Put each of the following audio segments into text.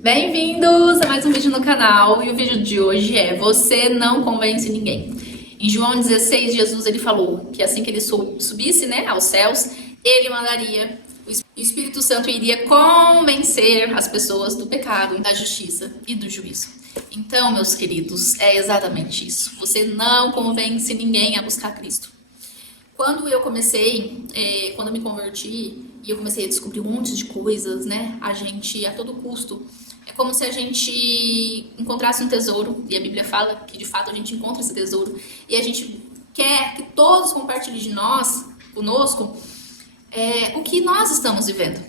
Bem-vindos a mais um vídeo no canal, e o vídeo de hoje é Você não convence ninguém. Em João 16, Jesus ele falou que assim que ele subisse, aos céus, ele mandaria, o Espírito Santo iria convencer as pessoas do pecado, da justiça e do juízo. Então, meus queridos, é exatamente isso. Você não convence ninguém a buscar Cristo. Quando eu me converti e eu comecei a descobrir um monte de coisas, a todo custo, é como se a gente encontrasse um tesouro, e a Bíblia fala que de fato a gente encontra esse tesouro, e a gente quer que todos compartilhem conosco, o que nós estamos vivendo,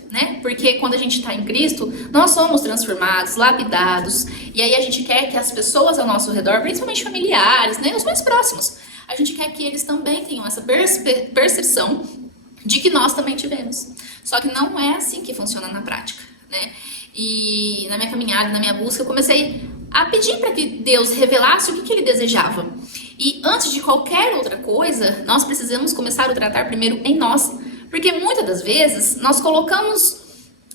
Porque quando a gente está em Cristo, nós somos transformados, lapidados, e aí a gente quer que as pessoas ao nosso redor, principalmente familiares, os mais próximos, a gente quer que eles também tenham essa percepção de que nós também tivemos. Só que não é assim que funciona na prática, E na minha caminhada, na minha busca, eu comecei a pedir para que Deus revelasse o que ele desejava. E antes de qualquer outra coisa, nós precisamos começar a tratar primeiro em nós. Porque muitas das vezes nós colocamos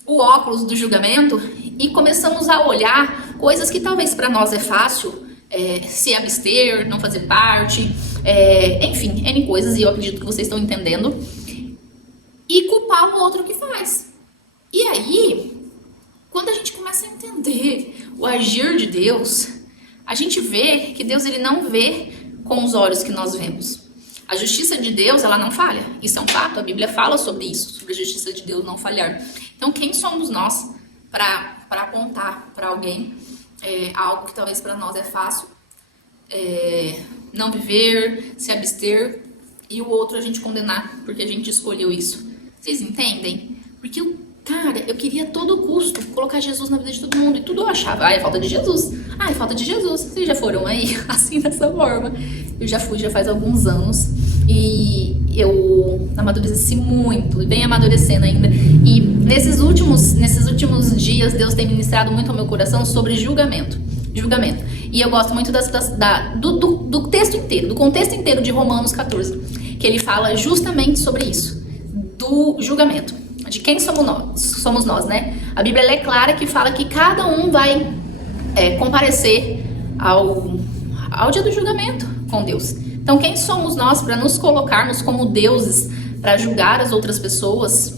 o óculos do julgamento e começamos a olhar coisas que talvez para nós é fácil, se abster, não fazer parte, enfim, N coisas, e eu acredito que vocês estão entendendo, e culpar o outro que faz. E aí, quando a gente começa a entender o agir de Deus, a gente vê que Deus ele não vê com os olhos que nós vemos. A justiça de Deus, ela não falha. Isso é um fato, a Bíblia fala sobre isso, sobre a justiça de Deus não falhar. Então, quem somos nós para apontar para alguém algo que talvez para nós é fácil, não viver, se abster, e o outro a gente condenar porque a gente escolheu isso? Vocês entendem? Porque eu queria a todo custo colocar Jesus na vida de todo mundo, e tudo eu achava, é falta de Jesus, é falta de Jesus. Vocês já foram aí, assim, dessa forma? Eu já fui, já faz alguns anos, e eu amadureci muito, e venho amadurecendo ainda, e nesses últimos dias, Deus tem ministrado muito ao meu coração sobre julgamento, e eu gosto muito do texto inteiro, do contexto inteiro de Romanos 14, que ele fala justamente sobre isso, do julgamento, de quem somos nós, A Bíblia é clara que fala que cada um vai comparecer ao dia do julgamento com Deus. Então, quem somos nós para nos colocarmos como deuses, para julgar as outras pessoas,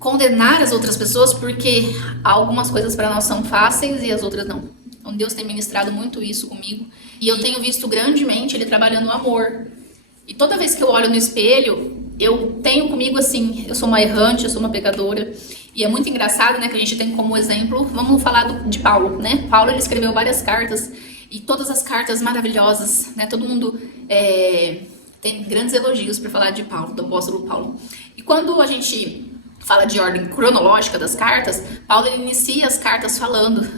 condenar as outras pessoas, porque algumas coisas para nós são fáceis e as outras não. Então, Deus tem ministrado muito isso comigo, e eu tenho visto grandemente Ele trabalhando o amor. E toda vez que eu olho no espelho, eu tenho comigo assim, eu sou uma errante, eu sou uma pecadora, e é muito engraçado, que a gente tem como exemplo, vamos falar de Paulo, Paulo, ele escreveu várias cartas, e todas as cartas maravilhosas, todo mundo tem grandes elogios para falar de Paulo, do apóstolo Paulo. E quando a gente fala de ordem cronológica das cartas, Paulo ele inicia as cartas falando,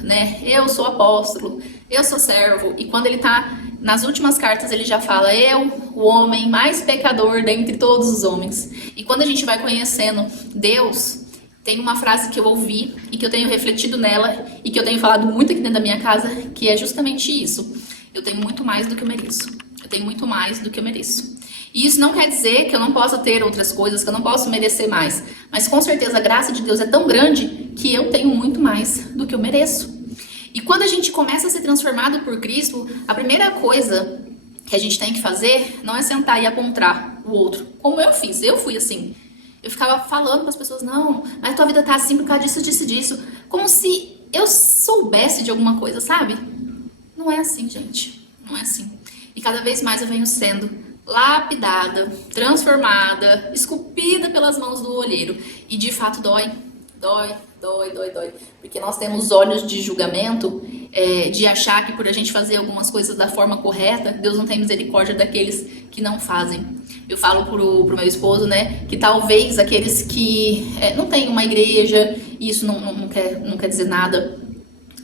eu sou apóstolo, eu sou servo, e quando ele está nas últimas cartas ele já fala, eu, o homem mais pecador dentre todos os homens. E quando a gente vai conhecendo Deus, tem uma frase que eu ouvi e que eu tenho refletido nela e que eu tenho falado muito aqui dentro da minha casa, que é justamente isso: eu tenho muito mais do que eu mereço. Eu tenho muito mais do que eu mereço. E isso não quer dizer que eu não possa ter outras coisas, que eu não posso merecer mais. Mas com certeza a graça de Deus é tão grande que eu tenho muito mais do que eu mereço. E quando a gente começa a ser transformado por Cristo, a primeira coisa que a gente tem que fazer não é sentar e apontar o outro. Como eu fiz, eu fui assim. Eu ficava falando para as pessoas, não, mas tua vida tá assim por causa disso, disso, disso. Como se eu soubesse de alguma coisa, sabe? Não é assim, gente. Não é assim. E cada vez mais eu venho sendo lapidada, transformada, esculpida pelas mãos do olheiro. E de fato dói. Porque nós temos olhos de julgamento, de achar que por a gente fazer algumas coisas da forma correta, Deus não tem misericórdia daqueles que não fazem. Eu falo pro meu esposo, que talvez aqueles que não têm uma igreja, e isso não quer dizer nada,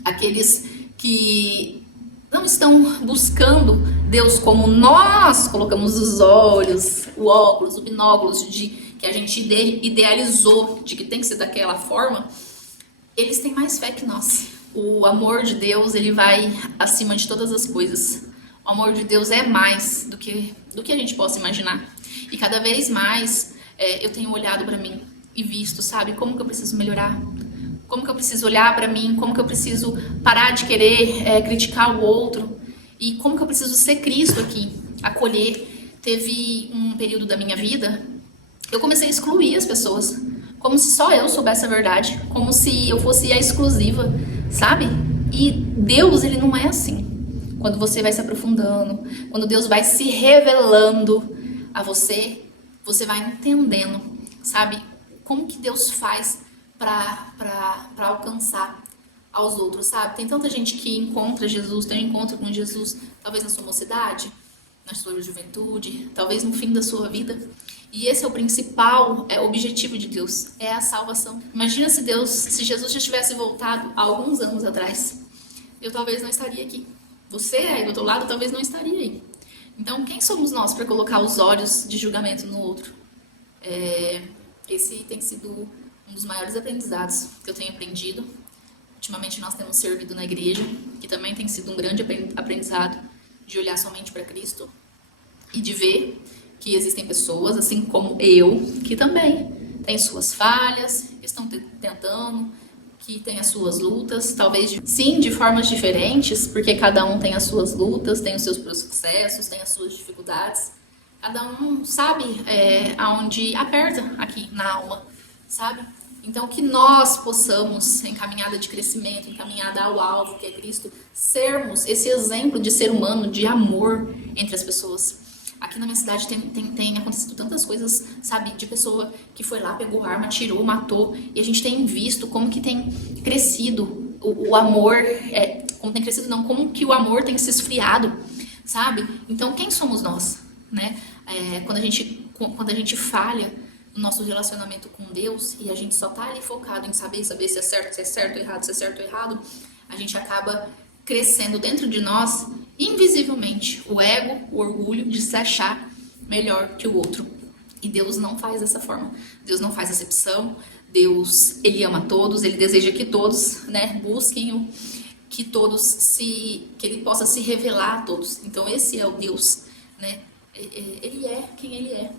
aqueles que não estão buscando Deus como nós colocamos os olhos, o óculos, o binóculos que a gente idealizou de que tem que ser daquela forma, eles têm mais fé que nós. O amor de Deus, ele vai acima de todas as coisas. O amor de Deus é mais do que a gente possa imaginar. E cada vez mais eu tenho olhado para mim e visto, sabe, como que eu preciso melhorar, como que eu preciso olhar para mim, como que eu preciso parar de querer criticar o outro e como que eu preciso ser Cristo aqui, acolher. Teve um período da minha vida, eu comecei a excluir as pessoas, como se só eu soubesse a verdade, como se eu fosse a exclusiva, sabe? E Deus, ele não é assim. Quando você vai se aprofundando, quando Deus vai se revelando a você, você vai entendendo, sabe? Como que Deus faz para alcançar aos outros, sabe? Tem tanta gente que encontra Jesus, tem um encontro com Jesus, talvez na sua mocidade, na sua juventude, talvez no fim da sua vida. E esse é o principal objetivo de Deus, é a salvação. Imagina se Jesus já tivesse voltado há alguns anos atrás. Eu talvez não estaria aqui. Você aí do outro lado talvez não estaria aí. Então, quem somos nós para colocar os olhos de julgamento no outro? Esse tem sido um dos maiores aprendizados que eu tenho aprendido. Ultimamente nós temos servido na igreja, que também tem sido um grande aprendizado de olhar somente para Cristo e de ver que existem pessoas, assim como eu, que também têm suas falhas, que estão tentando, que têm as suas lutas, talvez sim de formas diferentes, porque cada um tem as suas lutas, tem os seus processos, tem as suas dificuldades. Cada um sabe aonde aperta aqui na alma, sabe? Então, que nós possamos, em caminhada de crescimento, em caminhada ao alvo, que é Cristo, sermos esse exemplo de ser humano, de amor entre as pessoas. Aqui na minha cidade tem acontecido tantas coisas, sabe, de pessoa que foi lá, pegou arma, atirou, matou, e a gente tem visto como que tem crescido o amor, como tem crescido não, como que o amor tem se esfriado, sabe? Então, quem somos nós, né? Quando a gente falha no nosso relacionamento com Deus e a gente só tá ali focado em saber se é certo ou errado, se é certo ou errado, a gente acaba crescendo dentro de nós, invisivelmente, o ego, o orgulho de se achar melhor que o outro. E Deus não faz dessa forma. Deus não faz acepção. Deus, ele ama todos, ele deseja que todos, né, busquem-o, que ele possa se revelar a todos. Então esse é o Deus, né? Ele é quem ele é.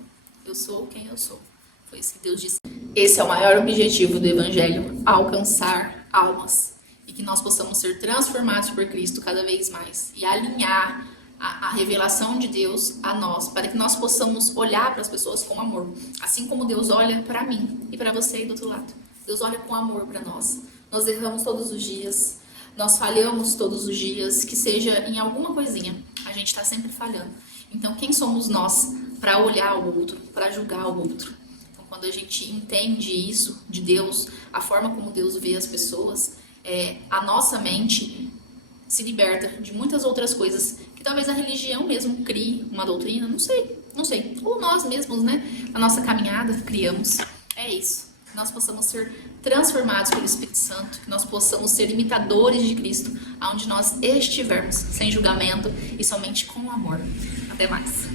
Eu sou quem eu sou. Foi isso que Deus disse. Esse é o maior objetivo do Evangelho, alcançar almas. E que nós possamos ser transformados por Cristo cada vez mais. E alinhar a revelação de Deus a nós, para que nós possamos olhar para as pessoas com amor. Assim como Deus olha para mim e para você aí do outro lado. Deus olha com amor para nós. Nós erramos todos os dias. Nós falhamos todos os dias, que seja em alguma coisinha. A gente está sempre falhando. Então, quem somos nós para olhar o outro, para julgar o outro? Então, quando a gente entende isso de Deus, a forma como Deus vê as pessoas, a nossa mente se liberta de muitas outras coisas que talvez a religião mesmo crie uma doutrina, não sei. Ou nós mesmos, né, na nossa caminhada, criamos. É isso. Que nós possamos ser transformados pelo Espírito Santo, que nós possamos ser imitadores de Cristo, aonde nós estivermos, sem julgamento e somente com amor. Até mais.